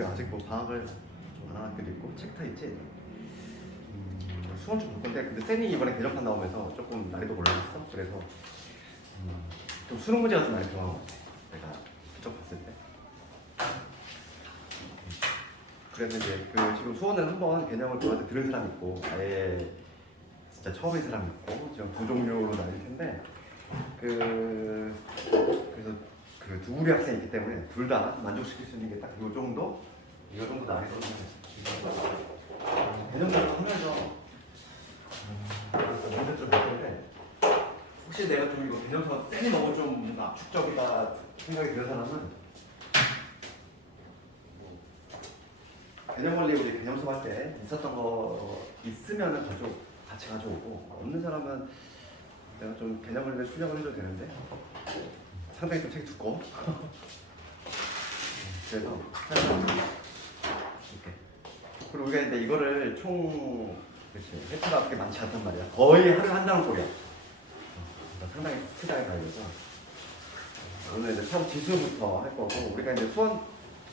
우리 아직 뭐 방학을 좀 안 한 학교도 있고 책 타 있지. 수원 좀 볼 건데 근데 쌤이 이번에 개정판 나오면서 조금 난이도 올라갔어. 그래서 좀 수능 문제가 좀 많이 들어간 것 같아. 내가 직접 봤을 때. 그래서 이제 그 지금 수원은 한번 개념을 저한테 들은 사람 있고 아예 진짜 처음인 사람 있고 지금 두 종류로 나뉠 텐데 그래서 그 두 우리 학생이 있기 때문에 둘 다 만족시킬 수 있는 게 딱 요 정도 난이도로 개념을 하면서 먼저 좀 볼 건데 혹시 내가 좀 이거 개념서 쌤이 너무 좀 뭔가 압축적이다 생각이 드는 사람은 개념 원리 우리 개념 수업할 때 있었던 거 있으면은 같이 가져오고 없는 사람은 내가 좀 개념 원리를 출력을 해줘도 되는데 상당히 좀 책이 두꺼워. 그래서 이렇게 그리고 우리가 근데 이거를 총 그렇지 회차가 그렇게 많지 않단 말이야. 거의 하루에 한 장은 꼴이야. 상당히 크다게 가려서 오늘 이제 처음 지수부터 할 거고 우리가 이제 수원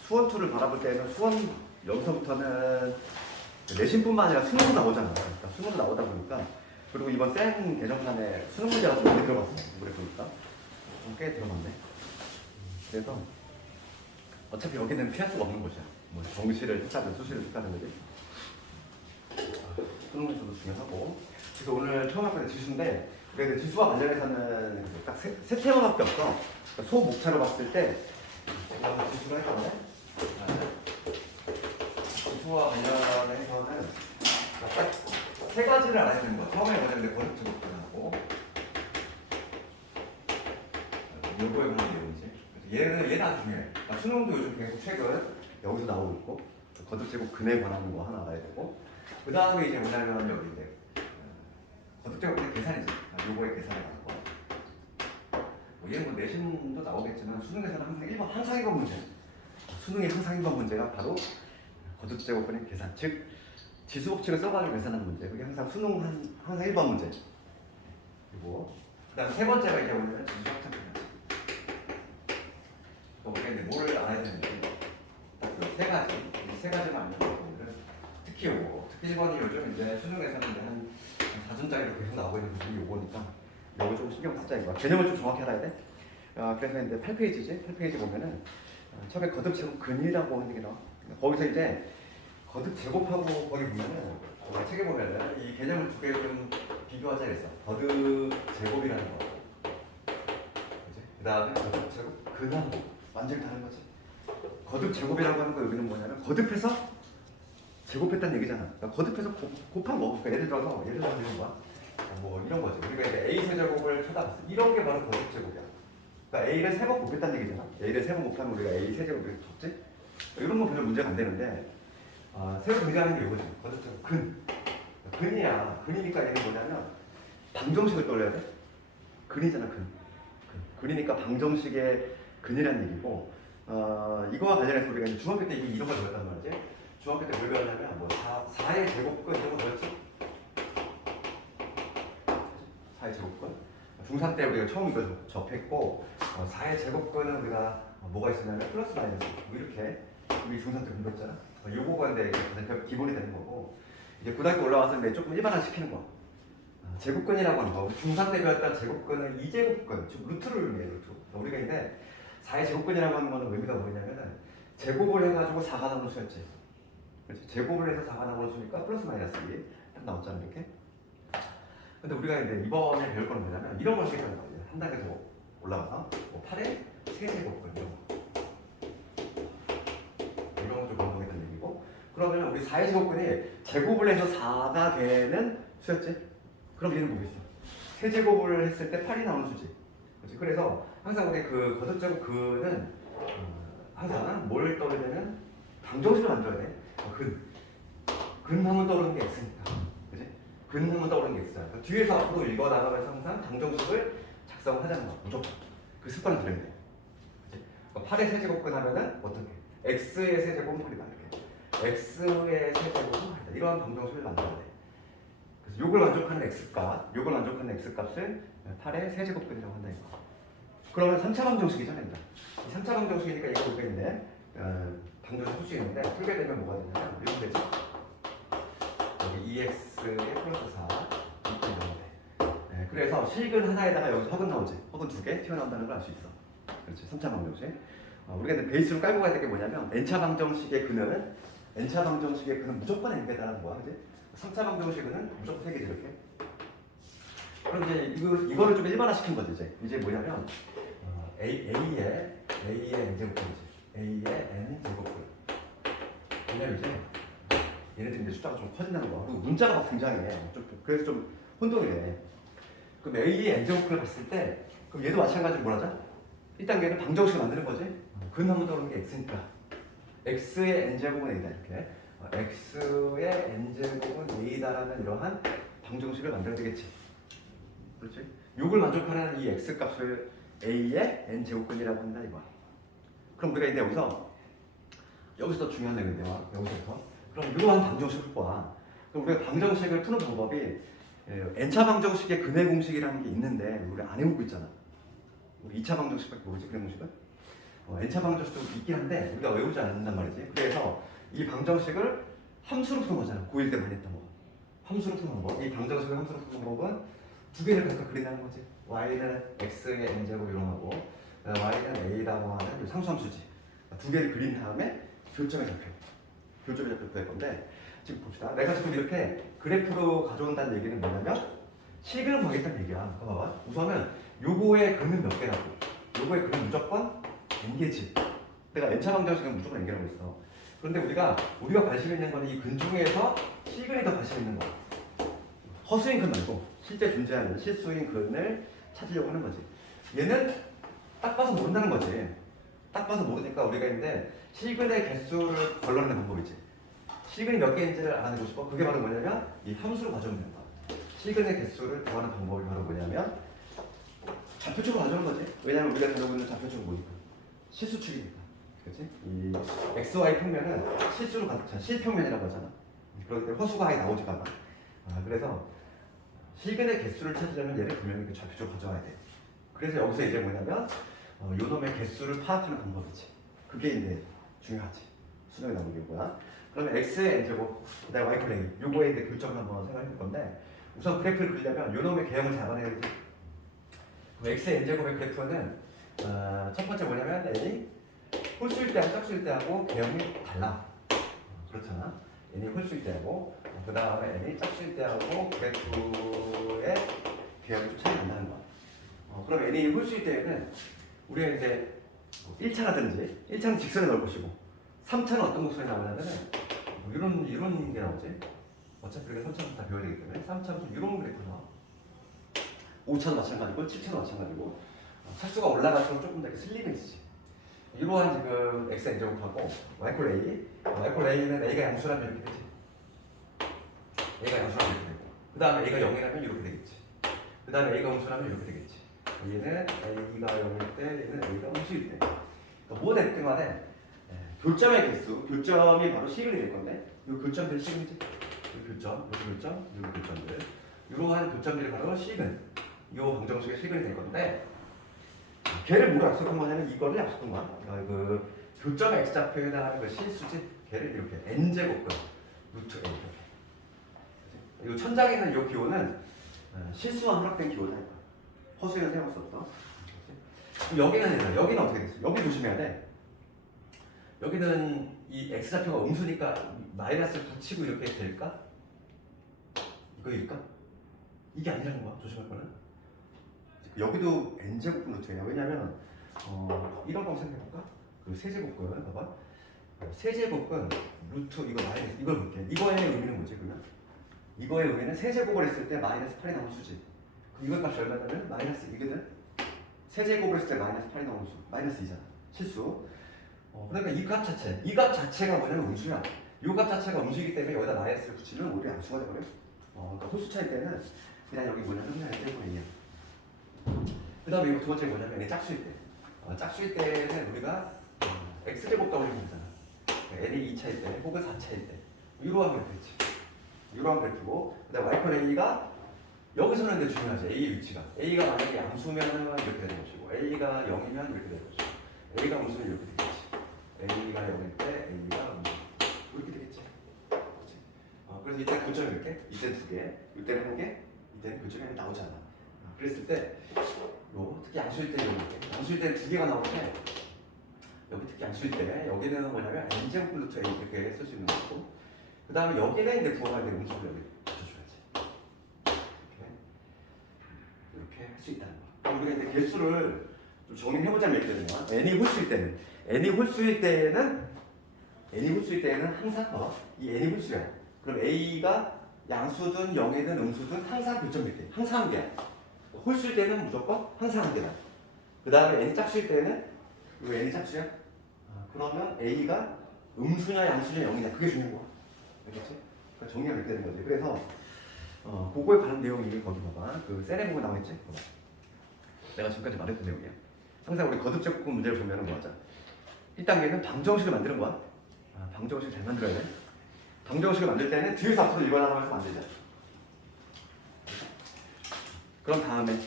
2를 바라볼 때는 수원 여기서부터는 내신뿐만 아니라 수능도 나오잖아. 그러니까 수능도 나오다 보니까 그리고 이번 쌤 개정판에 수능 문제가 좀 많이 들어갔어. 그래 보니까 꽤 들어갔네. 그래서 어차피 여기는 피할 수가 없는 곳이야. 뭐 정시를 택하든 수시를 택하든 거지. 수능 문제도 중요하고. 그래서 오늘 처음 할 건데 지수인데 그래서 지수와 관련해서는 딱 세 테마밖에 없어. 그러니까 소목차로 봤을 때 지수를 할 건데 지수와 관련해서는 딱 세 가지를 알아야 되는 거. 처음에 보는데 거듭제곱 하고 요거에 보면 내용이지. 얘는 아주 중요해. 그러니까 수능도 요즘 계속 최근 여기서 나오고 있고 거듭제곱 근에 관한 거 하나 알아야 되고 그 다음에 이제 뭐냐면 여기인데 거듭제곱의 계산이죠. 요거의 계산에 관한 거. 뭐 얘는 뭐 내신도 나오겠지만 수능에서는 항상 1번 문제. 수능의 항상 1번 문제가 바로 거듭제곱의 계산. 즉 지수 법칙을 써가지고 계산하는 문제. 그게 항상 수능 항상 1번 문제. 그리고 그다음 세 번째가 이제 오늘은 지수 합참 계산. 우리가 이제 뭘 알아야 되는지 딱 세 가지만 알면 되고 오늘은 특히 요거. 특히 1번이 요즘 이제 수능에서는 이제 한 4점짜리로 계속 나오고 있는 부분이 요거니까 요거 좀 신경 쓰자 이거. 개념을 좀 정확히 알아야 돼. 그래서 이제 8페이지지. 8페이지 보면은 처음에 거듭제곱 근이라고 하는 게 나와. 거기서 이제 거듭제곱하고 거기 보면은 책에 보면은 이 개념을 두 개를 좀 비교하자 했어. 거듭제곱이라는 거. 그지? 그다음에 거듭제곱 근하는 거. 완전히 다른 거지. 거듭제곱이라고 하는 거 여기는 뭐냐면 거듭해서 제곱했다는 얘기잖아. 그러니까 거듭해서 곱한 거. 그러니까 예를 들어서 이런 거야. 뭐 이런 거지. 우리가 이제 A 세제곱을 찾아봤어. 이런 게 바로 거듭제곱이야. 그러니까 A를 세 번 곱했다는 얘기잖아. A를 세 번 곱하면 우리가 A 세제곱을 곱지? 이런 건 별로 문제가 안 되는데 새로 등장하는 게 이거지. 거듭제곱 근이야. 근이니까 얘는 뭐냐면 방정식을 떠올려야 돼. 근이잖아. 근이니까 방정식의 근이라는 얘기고 이거와 관련해서 우리가 이제 중학교 때 이런 걸 배웠단 말이지. 중학교 때 뭘 배웠냐면 뭐 4의 제곱근 이런 거 배웠지? 4의 제곱근? 중3 때 우리가 처음 이거 접했고 4의 제곱근은 우리가 뭐가 있었냐면 플러스 마이너스 뭐 이렇게 우리 중3 때 공부했잖아. 요거가 이제 가장 기본이 되는 거고 이제 고등학교 올라와서 이제 조금 일반화 시키는 거. 제곱근이라고 하는 거. 중3 때 배웠던 제곱근은 2제곱근, 즉 루트를 의미해요. 루트. 우리가 이제 4의 제곱근이라고 하는 거는 의미가 뭐냐면은 제곱을 해가지고 4가 나오는 수였지. 그렇지? 제곱을 해서 4가 나오는 수니까 플러스 마이너스 2 딱 나왔잖아 이렇게. 근데 우리가 이제 이번에 배울 거는 뭐냐면 이런 걸 쓰겠다는 거예요. 한 단계 더 올라가서 뭐 8의 세제곱근 이런 거 좀 공부하겠다는 얘기고 그러면 우리 4의 제곱근이 제곱을 해서 4가 되는 수였지? 그럼 얘는 뭐겠어? 세제곱을 했을 때 8이 나오는 수지. 그렇지? 그래서 항상 우리 그 거듭제곱 근은 항상 뭘 떠올리냐면 방정식을 만들어야 돼. 근 하면 떠오르는 게 X니까. 그치? 근 하면 떠오르는 게 X잖아. 그러니까 뒤에서 앞으로 읽어 나가면서 항상 방정식을 작성을 하자는 거야. 무조건. 그 습관을 들여야 돼. 그치? 그러니까 8의 세제곱근 하면은 어떻게? X의 세제곱은 8이다. 이렇게. X의 세제곱은 8이다. 이러한 방정식을 만들어야 돼. 그래서 요걸 만족하는 X값을 8의 세제곱근이라고 한다 이거. 그러면 3차 방정식이잖아. 이 3차 방정식이니까 이거 우리가 있네. 방정식 풀 수 있는데 풀게 되면 뭐가 되냐면 이렇게 되죠. 여기 2x의 플러스 4 이렇게 되는데 네, 그래서 실근 하나에다가 여기서 허근 나오지. 허근 2개 튀어나온다는 걸 알 수 있어. 그렇지. 3차 방정식. 우리가 이제 베이스로 깔고 가야 될 게 뭐냐면 n차 방정식의 근은 n차 방정식의 근은 무조건 n배다라는 거야. 그지? 3차 방정식의 근은 무조건 3개지 이렇게. 그럼 이제 이거를 좀 일반화시킨 거지 이제 뭐냐면 A의 n제곱이지. A의 n제곱. 왜냐면 이제 얘네들이 이제 숫자가 좀 커진다는 거야. 그리고 문자가 막 등장해. 그래서 좀 혼동이 돼. 그럼 A의 n제곱을 봤을 때 그럼 얘도 마찬가지로 뭘 하자? 일단 얘는 방정식을 만드는 거지. 근 한번 떠오르는 게 x니까 x의 n제곱은 a다 이렇게. x의 n제곱은 a다라는 이러한 방정식을 만들어야 되겠지. 그렇지? 요걸 만족하는 이 x 값을 a의 n제곱근이라고 한다 이거야. 그럼 우리가 이제 여기서 더 중요한 내용인데요. 여기서부터. 그럼 이러한 방정식을 풀 거야. 그럼 우리가 방정식을 푸는 방법이 n차 방정식의 근의 공식이라는 게 있는데 우리 안 해보고 있잖아. 우리 2차 방정식밖에 모르지 근의 공식은. n차 방정식도 있긴 한데 우리가 외우지 않는단 말이지. 그래서 이 방정식을 함수로 푸는 거잖아. 고1 때 많이 했던 거. 함수로 푸는 방법. 이 방정식을 함수로 푸는 방법은 두 개를 각각 그린다는 거지. y는 x의 n제곱 이런 거고 y는 a라고 하는 상수함수지. 두 개를 그린 다음에 교점에 잡혀. 교점에 잡혀 될 건데 지금 봅시다. 내가 지금 이렇게 그래프로 가져온다는 얘기는 뭐냐면 실근을 구하겠다는 얘기야. 봐봐. 우선은 요거의 근은 몇 개라고. 요거의 근은 무조건 n개지. 내가 n차 방정식은 무조건 n개라고 했어. 그런데 우리가 관심 있는 거는 이 근 중에서 실근이 더 관심 있는 거야. 허수인 근 말고 실제 존재하는 실수인 근을 찾으려고 하는 거지. 얘는 딱 봐서 모른다는 거지. 딱 봐서 모르니까 우리가 있는데 실근의 개수를 걸러내는 방법이지. 실근이 몇 개인지를 알아내고 싶어. 그게 바로 뭐냐면 이 함수로 가져오면 된다. 실근의 개수를 구하는 방법이 바로 뭐냐면 좌표축으로 가져오는 거지. 왜냐면 우리가 다루고 있는 좌표축은 뭐니까? 실수축이니까. 그렇지? 이 xy 평면은 실수로 실평면이라고 하잖아. 그렇기 때문에 허수가 아예 나오지가 않아. 그래서 실근의 개수를 찾으려면 얘를 분명히 그 좌표축으로 가져와야 돼. 그래서 여기서 이제 뭐냐면 요 놈의 개수를 파악하는 방법이지. 그게 이제 중요하지. 수능에 나오는 게 뭐야? 그러면 x의 n제곱, 그다음에 y 플레인 요거에 이제 교점을 한번 생각해 볼 건데 우선 그래프를 그리려면 요 놈의 개형을 잡아내야지. x의 n제곱의 그래프는 첫 번째 뭐냐면 n이 홀수일 때하고 짝수일 때하고 개형이 달라. 그렇잖아. n이 홀수일 때하고 그 다음에 n이 짝수일 때하고 그래프의 개형이 좀 차이 난다는 거야. 그럼 n이 홀수일 때는 우리가 이제 1차라든지 1차는 직선에 넣을 것이고 3차는 어떤 곡선이 나오냐면 이런 게 나오지. 어차피 우리가 3차부터 다 배워야 되기 때문에 3차부터 이런 그래프 나와. 5차도 마찬가지고 7차도 마찬가지고 차수가 올라갈수록 조금 더 이렇게 슬림이 있지. 이러한 지금 x n제곱하고 y콜 a, y콜 a는 a가 양수라면 이렇게 되지. a가 양수라면 이렇게 되고 그 다음에 a가 0이라면 이렇게 되겠지. 그 다음에 a가 음수라면 이렇게 되겠지. 얘는 a가 0일 때 얘는 a가 음수일 때. 그러니까 뭐 됐든 간에 교점의 개수, 교점이 바로 실근이 될 건데 이 교점들 실근이지. 이 교점, 이 교점, 이 교점들 이러한 교점들이 바로 실근. 이 방정식의 실근이 될 건데 걔를 뭐로 약속한 거냐면 이거를 약속한 거야. 그 교점의 x좌표에 해당하는 그 실수지. 걔를 이렇게 n제곱근 루트 n 이렇게. 이 천장에 있는 이 기호는 실수와 허락된 기호다. 허수는 사용할 수 없어. 여기는 어떻게 됐어? 여기 조심해야 돼. 여기는 이 x좌표가 음수니까 마이너스를 붙이고 이렇게 될까? 이거일까? 이게 아니라는 거야. 조심할 거는. 여기도 n제곱근 루트야. 왜냐면 이런 거 생각해볼까? 그 세제곱근 봐봐. 세제곱근 루트 이거 마이너스 이걸 볼게. 이거의 의미는 뭐지 그러면? 이거의 의미는 세제곱을 했을 때 마이너스 8이 나오는 수지. 이거 값이 얼마냐면 마이너스 2거든. 세제곱을 했을 때 마이너스 8이 나오는 수. 마이너스 2잖아. 실수. 그러니까 이 값 자체가 뭐냐면 음수야. 이 값 자체가 음수이기 때문에 여기다 마이너스를 붙이면 오히려 양수가 돼버려. 그러니까 호수 차일 때는 그냥 여기 뭐냐면 그냥 n제곱은 n이야. 그 다음에 이거 두 번째 뭐냐면 n이 짝수일 때. 짝수일 때는 우리가 x제곱 떠올리면 되잖아. n이 2차일 때 혹은 4차일 때. 이러한 그래프겠지. 이러한 그래프고 그 다음에 y권 a가 여기서는 근데 중요하지. a의 위치가. a가 만약에 양수면은 이렇게 되는 것이고 a가 0이면 이렇게 되는 것이고 a가 음수면 이렇게 되겠지. a가 0일 때 A가 음수. 이렇게 되겠지. 그렇지? 그래서 이때 교점이 몇 개? 이때 두 개, 이때는 한 개, 이때는 교점이 나오지 않아. 그랬을 때, 특히 양수일 때 양수일 때 두 개가 나올 때, 여기 특히 양수일 때 여기는 뭐냐면 n제곱 플러스 a 이렇게 쓸 수 있는 거고, 그 다음에 여기는 이제 부호가 된 음수를 여기 붙여줘야지. 이렇게 할 수 있다는 거. 우리가 이제 개수를 좀 정리해보자면 이렇게 되는 거야. n이 홀수일 때는 항상 이 n이 홀수야. 그럼 a가 양수든 0이든 음수든 항상 교점 몇 개, 항상 한 개야. 홀수일 때는 무조건 항상 한 개다. 그 다음에 n이 짝수일 때는 이거 n이 짝수야? 그러면 a가 음수냐 양수냐 0이냐 그게 중요한 거야. 알겠지? 그러니까 정리가 이렇게 되는 거지. 그래서 그거에 관한 내용이 거기 봐봐. 그 셀에 보면 나와있지? 봐봐. 내가 지금까지 말했던 내용이야. 항상 우리 거듭제곱근 문제를 보면 뭐하자? 1단계는 방정식을 만드는 거야. 방정식 잘 만들어야 돼. 방정식을 만들 때는 뒤에서 앞으로 일반화하면서 만들자. 그럼 다음에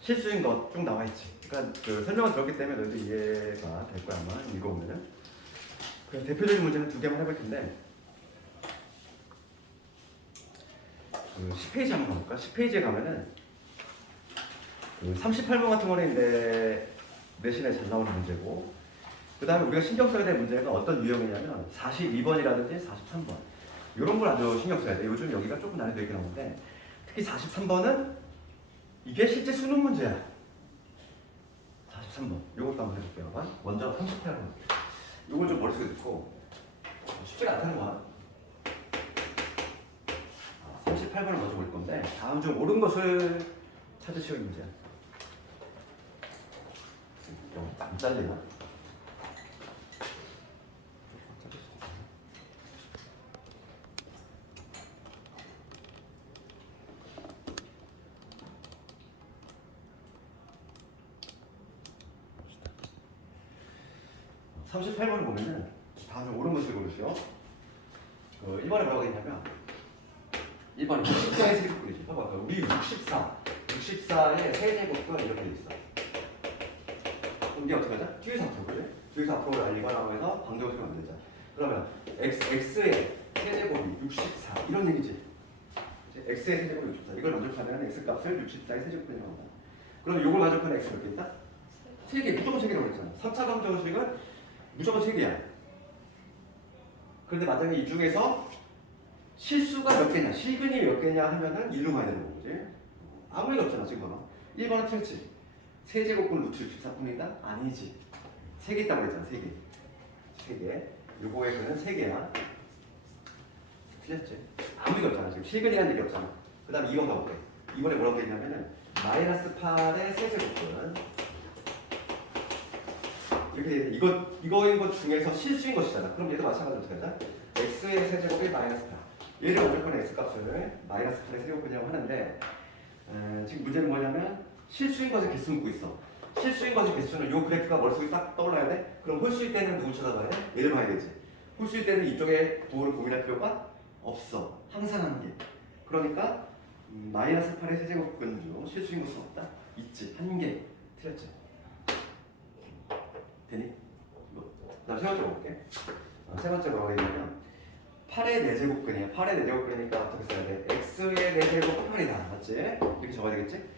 실수인 거 쭉 나와있지. 그러니까 그 설명을 들었기 때문에 너희도 이해가 될 거야 아마 읽어보면은. 그 대표적인 문제는 두 개만 해볼 텐데 그 10페이지 한번 가볼까? 10페이지에 가면은 그 38번 같은 거는 이제 내신에 잘 나오는 문제고, 그 다음에 우리가 신경 써야 될 문제가 어떤 유형이냐면 42번이라든지 43번 이런 걸 아주 신경 써야 돼. 요즘 여기가 조금 난이도 있긴 한데 특히 43번은 이게 실제 수능 문제야. 43번 요것도 한번 해볼게요. 먼저 38번 요걸 좀 머릿속에 넣고 쉽지가 않다는 거야. 38번을 먼저 볼 건데 다음 중 옳은 것을 찾으시오 문제야. 안 잘리나? 38번을 보면은 다음 중 옳은 것을 고르시오. 1번에 뭐라고 했냐면 1번은 64의 세제곱근이지. 봐봐. 우리 64의 세제곱근 이렇게 돼 있어. 그럼 이게 어떻게 하자? 뒤에서 앞으로 그래? 뒤에서 앞으로 일반화해서 방정식을 만들자. 그러면 x의 세제곱이 64 이런 얘기지. x의 세제곱이 64. 이걸 만족하면 x 값을 64의 세제곱근이라고 한다. 그럼 이걸 만족하는 x가 몇 개 있다? 3개, 무조건 3개라고 그랬잖아. 3차 방정식은 무조건 3개야. 그런데 만약에 이 중에서 실수가 몇 개냐, 실근이 몇 개냐 하면은 1로 가야 되는 거지. 아무 일 없잖아, 지금 봐봐. 1번은 틀렸지. 세제곱근 루트 64뿐이다? 아니지. 3개 있다고 그랬잖아, 3개. 3개. 요거의 근은 3개야. 틀렸지. 아무 일 없잖아, 지금. 실근이라는 얘기 없잖아. 그 다음에 2번 가볼게. 2번에 뭐라고 되어있냐면은 마이너스 8의 세제곱근. 이렇게 돼 있는데 이거인 것 중에서 실수인 것이잖아. 그럼 얘도 마찬가지로 어떻게 하자? x의 세제곱이 마이너스 8. 얘를 어쨌거나 x값을 마이너스 8의 세제곱근이라고 하는데 지금 문제는 뭐냐면 실수인 것의 개수 묻고 있어. 실수인 것의 개수는 이 그래프가 머릿속에 딱 떠올라야 돼? 그럼 홀수일 때는 누구 찾아봐야 돼? 얘를 봐야 되지. 홀수일 때는 이쪽에 부호를 고민할 필요가 없어. 항상 한 개. 그러니까 마이너스 8의 세제곱근 중 실수인 것은 없다? 있지. 한 개. 틀렸지. 되니? 나 세 번째로 볼게. 세 번째 뭐라고 되냐면 8의 4제곱근이야. 8의 4제곱근이니까 어떻게 써야 돼? x의 4제곱 8이다. 맞지? 이렇게 적어야 되겠지?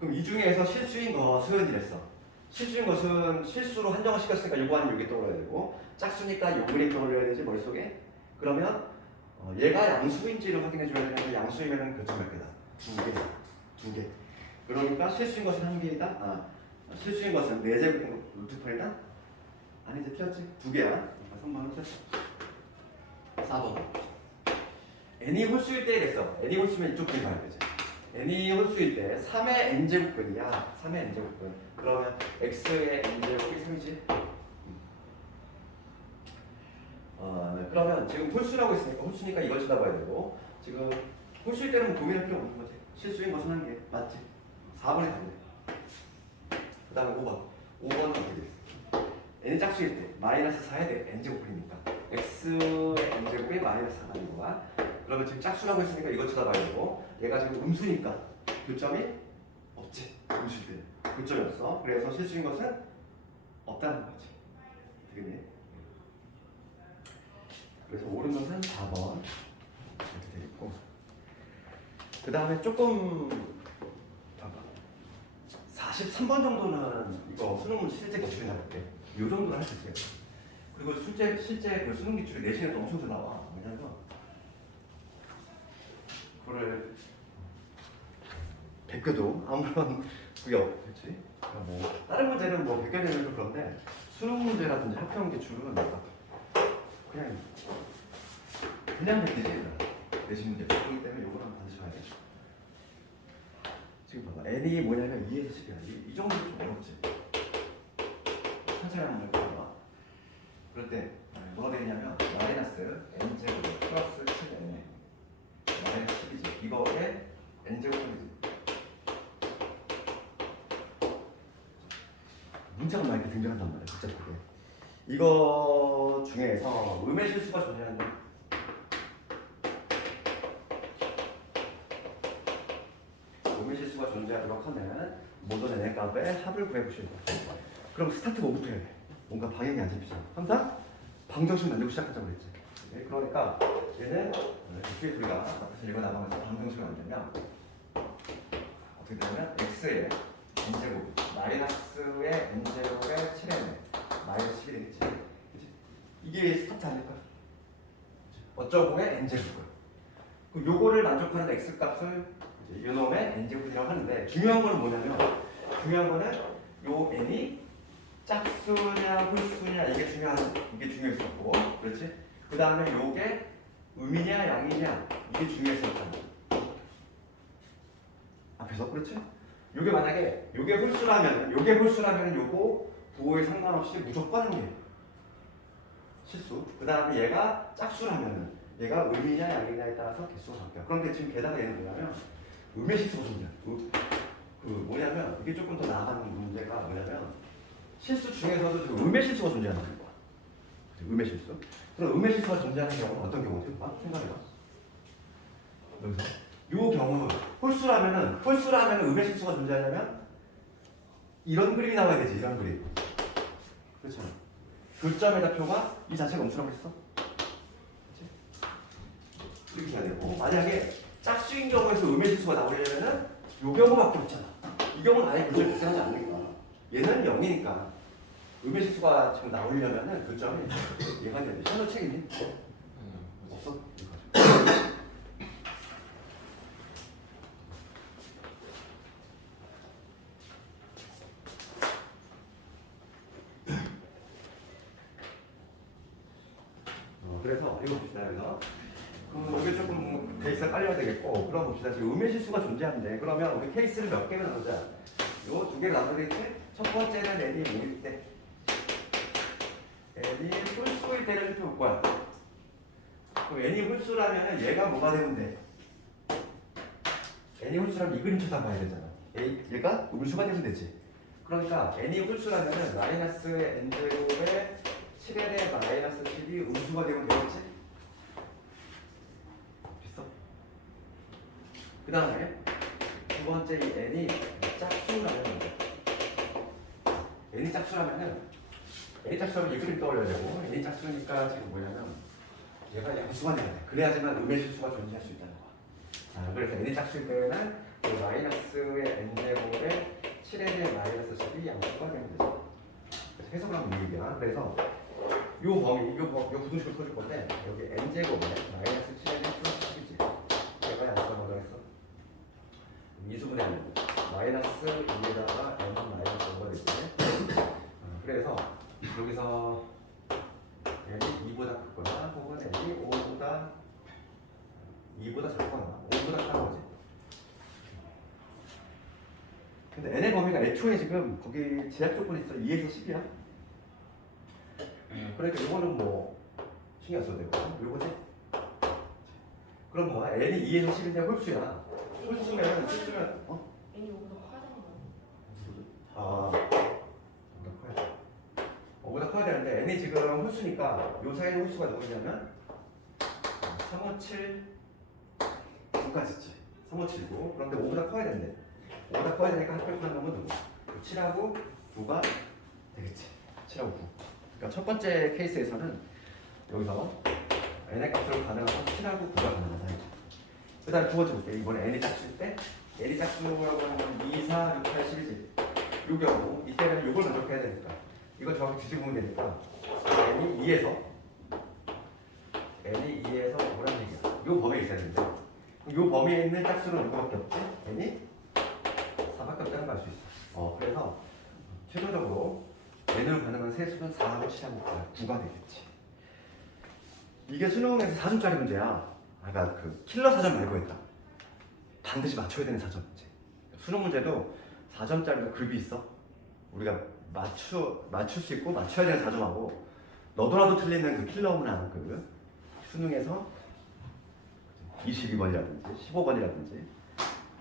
그럼 이 중에서 실수인 것은 이랬어. 실수인 것은 실수로 한정을 시켰으니까 요거 아니면 요게 떠올라야 되고, 짝수니까 요 그림 떠올려야 되지 머릿속에. 그러면 얘가 양수인지를 확인해 줘야 되는데 양수이면은 교점 몇 개다? 2개. 2개. 그러니까 실수인 것은 1개이다? 실수인 것은 4제곱근 루트 8이다? 아니지, 틀렸지? 2개야. 3번은 틀렸어. 4번. n이 홀수일 때 이랬어. n이 홀수면 이쪽 길 가야 되지. n이 홀수일 때 3의 n제곱근이야. 3의 n제곱근. 그러면 x의 n제곱이 3이지. 그러면 지금 홀수라고 했으니까 홀수니까 이걸 쳐다봐야 되고, 지금 홀수일 때는 고민할 필요 없는 거지. 실수인 것은 1개. 맞지? 4번에 답네. 그 다음에 5번. 5번은 어떻게 돼 있어? n이 짝수일 때 마이너스 4의 n제곱근이니까 x의 n제곱이 마이너스 4라는 거야. 그러면 지금 짝수라고 했으니까 이걸 쳐다봐야 되고, 얘가 지금 음수니까 교점이 없지. 음수일 때 교점이 없어. 그래서 실수인 것은 없다는 거지. 되겠네. 요번 것은 4번 이렇게 되겠고, 그 다음에 조금 43번 정도는 이거 수능 실제 기출이 나올 때 이 정도는 할 수 있어요. 그리고 실제 그 수능 기출이 내신에 엄청 잘 나와. 왜냐면 그거를 베껴도 아무런 그게 없겠지. 그러니까 뭐 다른 문제는 뭐 베껴내면 좀 그런데 수능 문제라든지 학평 기출은 그냥 베끼지. 내신 문제 그렇기 때문에 이거는 반드시 봐야 돼. 지금 봐봐. n이 뭐냐면 2에서 10이야. 이 정도는 좀 어렵지. 천천히 한번 해봐. 그럴 때 뭐가 되냐면 마이너스 n제곱 플러스 7n 마이너스 10이지. 이거에 n제곱이지. 문자가 막 이렇게 등장한단 말이야. 복잡하게. 이거 중에서 음의 실수가 존재하는 음의 실수가 존재하도록 하면 모든 n의 값의 합을 구해보시는 거야. 그럼 스타트 뭐부터 해야 돼? 뭔가 방향이 안 잡히잖아. 항상 방정식 만들고 시작하자고 그랬지. 네, 그러니까 얘는 뒤에 우리가 앞에서 읽어나가면서 방정식을 만들면 어떻게 되냐면 x의 n제곱 마이너스의 n제곱의 7n 마이너스 10이 되겠지. 그치? 이게 스타트 아닐까? 어쩌고의 n제곱을. 그럼 요거를 만족하는 x값을 이놈의 n제곱이라고 하는데 중요한 거는 뭐냐면 중요한 거는 요 n이 짝수냐 홀수냐 이게 중요했었고, 그렇지? 그 다음에 요게 음이냐 양이냐 이게 중요했었잖아. 앞에서 그렇지? 요게 만약에 요게 홀수라면 요거 부호에 상관없이 무조건 한 개. 실수. 그 다음에 얘가 짝수라면은 얘가 음이냐 양이냐에 따라서 개수가 바뀌어. 그런데 지금 게다가 얘는 뭐냐면 음의 실수가 존재해. 뭐냐면 이게 조금 더 나아가는 문제가 뭐냐면 실수 중에서도 그 음의 실수가 존재하는 거야. 음의 실수. 그럼 음의 실수가 존재하는 경우는 어떤 경우지? 생각해봐. 여기서 요 경우 홀수라면은 음의 실수가 존재하냐면 이런 그림이 나와야 되지. 이런 그림. 그렇잖아. 교점의 좌표가 이 자체가 음수라고 했어. 그렇지? 이렇게 해야 되고, 만약에 짝수인 경우에서 음의 실수가 나오려면은 요 경우밖에 없잖아. 이 경우는 아예 교점이 발생하지 않으니까. 얘는 0이니까 음의 실수가 지금 나오려면은 교점이 얘가 돼야 돼. 현우 책 있니? 없어? 그래서 이거 봅시다. 여기서 그럼 이게 조금 베이스가 깔려야 되겠고, 그럼 봅시다. 지금 음의 실수가 존재하는데 그러면 우리 케이스를 몇 개를 나누자. 요 두 개를 나눠야 되겠지? 첫 번째는 n이 뭐일 때? n이 홀수일 때를 볼 거야. 그럼 n이 홀수라면 얘가 뭐가 되면 돼? n이 홀수라면 이 그림 쳐다봐야 되잖아. 얘가 음수가 되면 되지. 그러니까 n이 홀수라면 마이너스의 n제곱에 7n의 마이너스 10이 음수가 되면 되겠지? 됐어? 그 다음에 두 번째 이 n이 짝수라면 n이 짝수라면 이 그림 떠올려야 되고, n이 짝수니까 지금 뭐냐면 얘가 양수가 돼야 돼. 그래야지만 음의 실수가 존재할 수 있다는 거야. 그래서 n이 짝수일 때는 그 마이너스의 n제곱에 7n의 마이너스 10이 양수가 되면 되죠. 그래서 해석을 하면 이 얘기야. 그래서 요 부등식을 풀어줄 건데 여기 n제곱에 마이너스 7n의 플러스 10이지. 얘가 양수가 뭐라 했어? 미수분해 하면 마이너스 2에다가 n 마이너스 5가 되지. 그래서 여기서 n이 2보다 크거나 혹은 n이 2보다 작거나 5보다 큰 거지. 근데 n의 범위가 애초에 지금 거기 제약 조건이 있어. 2에서 10이야. 그러니까 이거는 뭐 신경 써도 되고, 요거지. 그럼 뭐야? n이 2에서 10인데 홀수야. 홀수면 n이 5보다 커야 되는 거야. 5보다 커야 되는데 n이 지금 홀수니까 요 사이에 홀수가 누구냐면 357 9까지 있지. 357고, 그런데 5보다 커야 된대. 5보다 커야 되니까 합격한 놈은 누구? 7하고 9가 되겠지. 7하고 9. 그러니까 첫 번째 케이스에서는 여기서 n의 값으로 가능하고 7하고 9가 가능하다. 그 다음에 두 번째 볼게요. 이번에 n이 짝수일 때 n이 짝수라고 하는 건 2, 4, 6, 8, 11이지. 요 경우 이때는 요걸 먼저 해야 되니까 이거 정확히 뒤집으면 되니까 n이 2에서 뭐라는 얘기야. 요 범위에 있어야 되는데 요 범위에 있는 짝수는 누구밖에 없지? n이 4밖에 없다는 걸 알 수 있어. 그래서 최종적으로 n으로 가능한 세수는 4하고 7하고 9가 되겠지. 이게 수능에서 4점짜리 문제야. 그러니까 그 킬러 4점 말고 했다. 반드시 맞춰야 되는 4점 문제. 수능 문제도 4점짜리도 급이 있어. 우리가 맞출 수 있고 맞춰야 되는 4점하고 너도나도 틀리는 그 킬러 문항 그 수능에서 22번이라든지 15번이라든지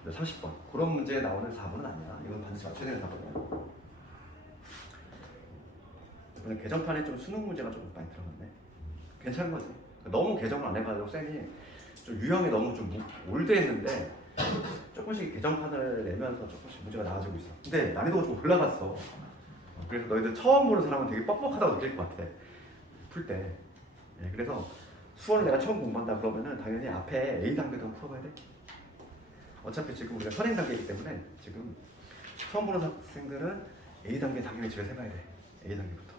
30번 그런 문제에 나오는 4번은 아니야. 이건 반드시 맞춰야 되는 4번이야. 이번에 개정판에 좀 수능 문제가 좀 많이 들어갔네. 괜찮은 거지. 너무 개정을 안 해가지고 쌤이 좀 유형이 너무 좀 올드했는데 조금씩 개정판을 내면서 조금씩 문제가 나아지고 있어. 근데 난이도가 좀 올라갔어. 그래서 너희들 처음 보는 사람은 되게 뻑뻑하다고 느낄 것 같아. 풀 때. 네, 그래서 수원을 내가 처음 공부한다 그러면은 당연히 앞에 A 단계도 풀어봐야 돼. 어차피 지금 우리가 선행 단계이기 때문에 지금 처음 보는 학생들은 A 단계 당연히 집에서 해봐야 돼. A 단계부터.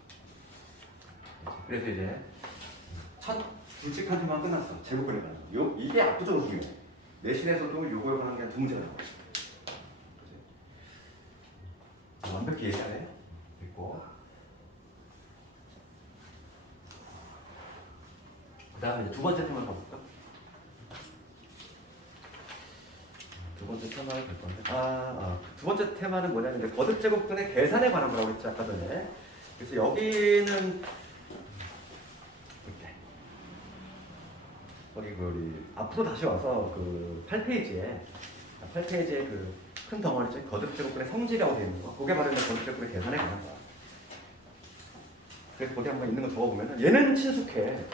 그래서 이제 첫 굵직한 만 끝났어. 제곱근에 관한 거. 이게 압도적으로 중요해. 내신에서도 요거에 관한 게 한 두 문제가 나와. 완벽히 얘기하네. 있고. 그 다음에 이제 두 번째 테마를 가볼까? 두 번째 테마를 갈 건데. 두 번째 테마는 뭐냐면 이제 거듭제곱근의 계산에 관한 거라고 했지 아까 전에. 그래서 여기는 거기 우리 앞으로 다시 와서 그 8페이지에 그 큰 덩어리째 거듭제곱근의 성질이라고 되어 있는 거. 그게 바로 이제 거듭제곱근의 계산에 관한 거야. 그래서 거기 한번 있는 거 적어보면은 얘는 친숙해.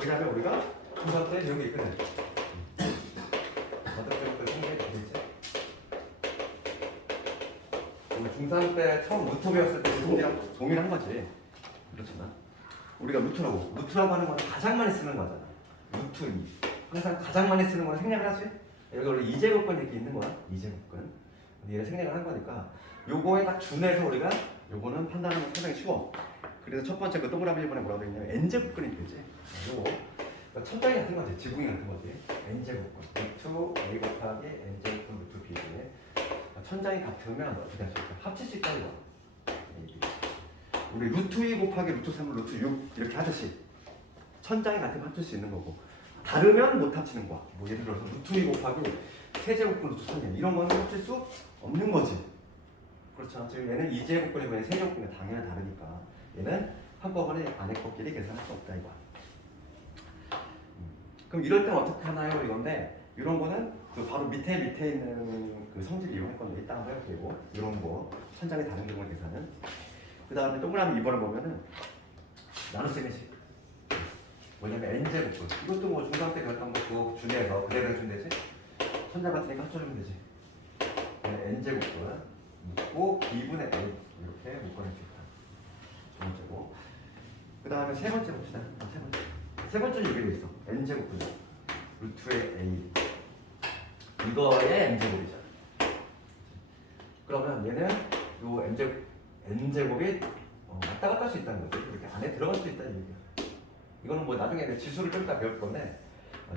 왜냐하면 우리가 중3 때 여기 있거든. 거듭제곱근 성질이 되겠지. 우리 중3 때 처음 루트 배웠을 때 성질이랑 동일한 거지. 그렇잖아. 우리가 루트라고 하는 건 가장 많이 쓰는 거잖아. 루트 2. 항상 가장 많이 쓰는 거는 생략을 하지? 여기 원래 2제곱근 이렇게 있는 거야. 2제곱근. 얘를 생략을 한 거니까 요거에 딱 준해서 우리가 요거는 판단하는 건 상당히 쉬워. 그래서 첫 번째 그 동그라미 1번에 뭐라고 되어 있냐면 n제곱근이 되지. 요거. 그러니까 천장이 같은 거지. 지붕이 같은 거지. n제곱근. 루트 a 곱하기 n제곱근 루트 b지. 그러니까 천장이 같으면 어떻게 할 수 있까? 합칠 수 있다는 거야. 우리 루트 2 곱하기 루트 3을 루트 6 이렇게 하듯이 천장이 같으면 합칠 수 있는 거고 다르면 못 합치는 거야. 뭐 예를 들어서 루트 2 곱하기 세제곱근 루트 3 이런 거는 합칠 수 없는 거지. 그렇죠. 지금 얘는 2제곱근이고 얘는 세제곱근이 당연히 다르니까 얘는 한꺼번에 안에 것끼리 계산할 수 없다 이거야. 그럼 이럴 때는 어떻게 하나요? 이건데 이런 거는 그 바로 밑에 있는 그 성질 이용할 건데 이따 한번 해볼게요. 이런 거 천장이 다른 경우 계산은 그 다음에 동그라미 2번을 보면은 나눗셈이지. 뭐냐면 n제곱근. 이것도 뭐 중간 때 배웠던 것도 준해서 그대로 해주면 되지. 천장 같으니까 합쳐주면 되지. n제곱근 묶고 b분의 a 이렇게 묶어낼 수 있다. 두 번째고. 그 다음에 세 번째 봅시다. 세 번째는 여기도 있어. n제곱근 루트의 a 이거의 n제곱이잖아. 그러면 얘는 요 n제곱이 왔다 갔다 할 수 있다는 거지. 이렇게 안에 들어갈 수 있다는 얘기야. 이거는 뭐 나중에 지수를 좀 이따 배울 건데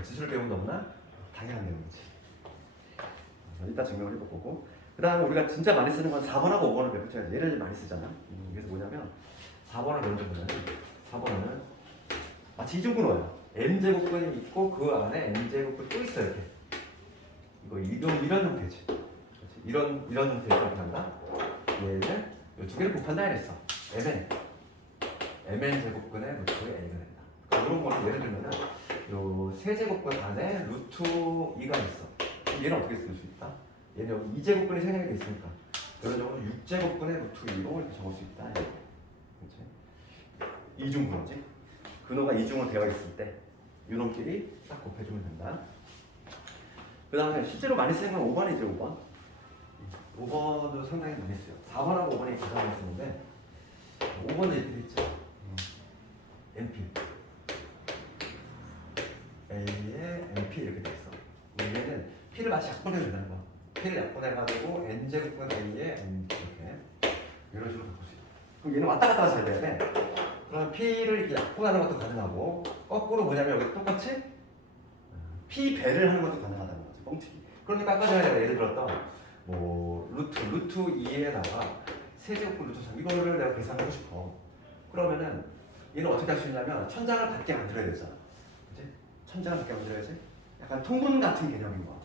지수를 배운다 없나? 당연한 내용이지. 이따 증명을 해볼 거고 그 다음에 우리가 진짜 많이 쓰는 건 4번하고 5번을 배웠잖아. 얘를 많이 쓰잖아. 그래서 뭐냐면 4번을 먼저 보면 4번은 마치 이중근호야. n제곱근이 있고 그 안에 n제곱근이 또 있어 이렇게. 이런 형태지. 이런 형태에서 어떻게 한다? 얘는 이 두 개를 곱한다 이랬어. mn 제곱근의 루트 a가 된다. 그러니까 이런 거는 예를 들면은 요 세제곱근 안에 루트 2가 있어. 얘는 어떻게 쓸 수 있다? 얘는 여기 2제곱근이 생략이 돼 있으니까 결론적으로 6제곱근의 루트 2로 이렇게 적을 수 있다. 그렇지? 이중근호지. 근호가 이중으로 되어 있을 때 이놈끼리 딱 곱해주면 된다. 그 다음에 실제로 많이 쓰는 건 5번이죠. 5번. 5번도 상당히 많이 써요. 4번하고 5번이 가장 많이 쓰는데 5번은 이렇게 돼 있죠. NP 마치 약분해도 되는 거. P를 약분해가지고 n제곱분 a에 n 이렇게 이런 식으로 바꿀 수 있어. 그럼 얘는 왔다 갔다 잘 돼야 돼. 그럼 P를 이렇게 약분하는 것도 가능하고 거꾸로 뭐냐면 여기 똑같이 P 배를 하는 것도 가능하다는 거죠. 뻥치기. 그러니까 아까 전에 예를 들었던 뭐 루트 2에다가 세제곱분 루트 3 이거를 내가 계산하고 싶어. 그러면은 얘는 어떻게 할 수 있냐면 천장을 밖에 만들어야 되잖아. 그치? 천장을 밖에 만들어야지. 약간 통분 같은 개념인 거야.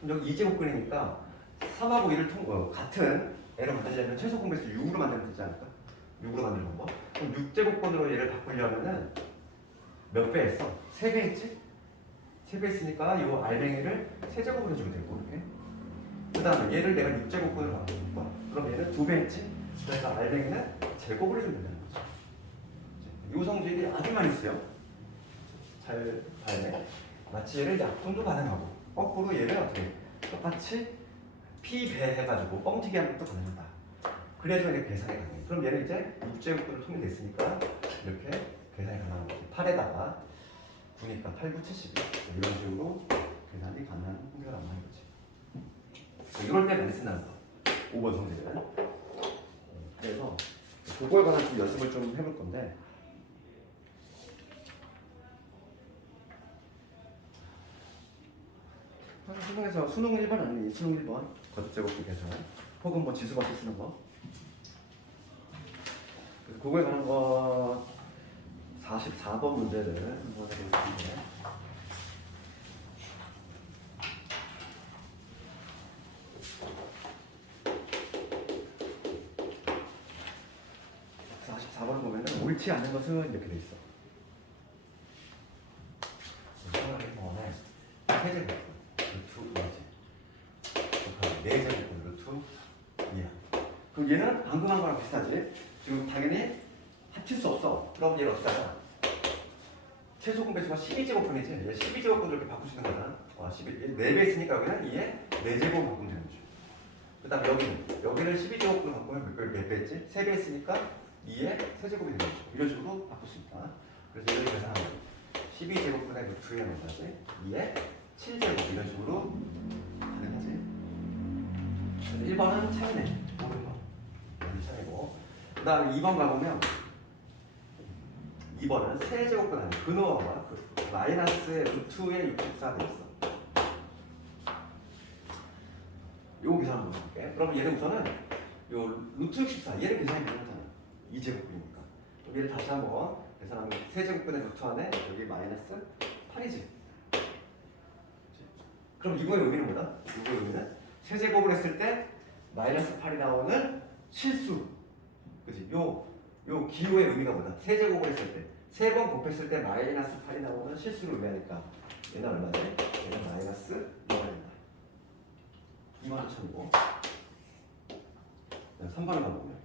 그럼 여기 2제곱근이니까 3하고 2를 같은 애를 만들려면 최소 공배수 6으로 만들면 되지 않을까? 6으로 만드는 거. 그럼 6제곱근으로 얘를 바꾸려면은 몇 배 했어? 3배 했지? 3배 했으니까 이 알맹이를 세제곱으로 해주면 되고 이렇게. 그 다음에 얘를 내가 6제곱근으로 바꿔줄 거야. 그럼 얘는 2배 했지? 그러니까 알맹이는 제곱을 해주면 된다는 거죠. 이 성질이 아주 많이 쓰여. 잘 봐야 돼. 마치 얘를 약분도 가능하고 거꾸로 얘를 어떻게 똑같이 P배 해가지고 뻥튀기 하는 것도 가능하다. 그래야지만 이렇게 계산이 가능해. 그럼 얘는 이제 6제곱근을 통일됐으니까 이렇게 계산이 가능한 거지. 8에다가 9니까 8, 9, 72 이런 식으로 계산이 가능한 통계가 나오는 거지. 이럴 때 많이 쓴다는 거. 5번 성질은. 그래서 그거에 관한 좀 연습을 좀 해볼 건데 수능에서 수능 1번 아니면 수능 1번 거듭제곱기 계산 혹은 뭐 지수밖에 쓰는 거 그래서 그거에 관한 거 44번 문제를 한번 해볼 텐데 44번 보면은 옳지 않은 것은 이렇게 돼 있어. 생각해 보면 세제곱 루트 2제 네제곱 루트 2야. 그럼 얘는 방금 한 거랑 비슷하지? 지금 당연히 합칠 수 없어. 그럼 얘를 어떻게 하냐? 최소 공배수가 12제곱분이지. 얘 12제곱분으로 이렇게 바꿀 수 있는 거잖아. 12, 4배 있으니까 여기는 2에 4제곱 바꾸면 되는 거죠. 그 다음 여기를 12제곱분으로 바꾸면 몇 배 했지? 3배 했으니까 2에 세제곱이 되는 거죠. 이런 식으로 바꿀 수 있다. 그래서 얘를 계산하면 12제곱분의 루트에 넣어야지 2에 7제곱 이런 식으로 가능하지. 그래서 1번은 참이네. 모르는 거. 여기 참이고. 그 다음에 2번 가보면 2번은 세제곱분 아니고 근호와 그 마이너스의 루트의 64가 되었어. 요거 계산 한번 해볼게. 그럼 얘는 우선은 요 루트 64 얘를 계산해 보면 되잖아. 2제곱분이니까. 그럼 얘를 다시 한번 계산하면 세제곱분의 루트 안에 여기 마이너스 8이지. 그럼 이거의 의미는 뭐다? 이거의 의미는 세제곱을 했을 때 마이너스 8이 나오는 실수. 그치? 요 기호의 의미가 뭐다? 세제곱을 했을 때. 3번 곱했을 때 마이너스 8이 나오는 실수를 의미하니까 얘는 얼마지? 얘는 마이너스 2가 된다. 2만 5천이고 3번을 가보면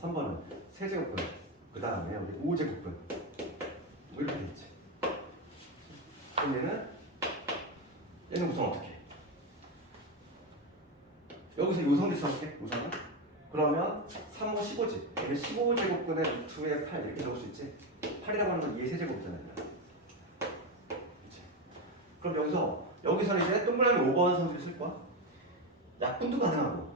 3번은 세제곱분 그 다음에 우리 5제곱분 이렇게 되겠지. 그럼 얘는 우선 어떻게 해? 여기서 요성비 써볼게. 우선은 그러면 3, 5, 15지. 얘는 15제곱분의 루트의 8 이렇게 적을 수 있지. 8이라고 하는 건 2의 세제곱이잖아요. 그럼 여기서는 이제 동그라미 5번 성질 쓸 거야. 약분도 가능하고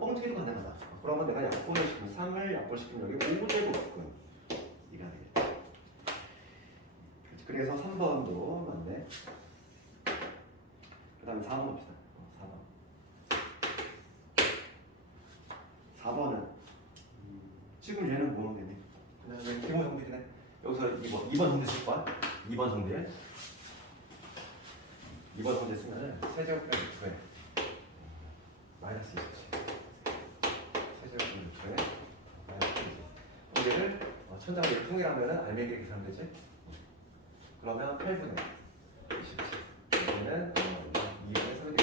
뻥튀기도 가능하다. 그러면 내가 약분을 시키면 3을 약분시키면 여기 5제곱분 이가 되겠다. 그래서 3번도 맞네. 그 다음에 4번 봅시다. 4번은 지금 얘는 뭐 넣겠니? 그다음에 기본 성질이네. 여기서 2번 성질 쓸 거야. 2번 성질 쓰면은 세제곱분 루트에 마이너스 2지. 세제곱분 루트에 마이너스 2지. 그럼 얘를 천장을 통일하면은 알맹이를 계산하면 되지. 그러면 8분의 27. 여기는 2분의 3이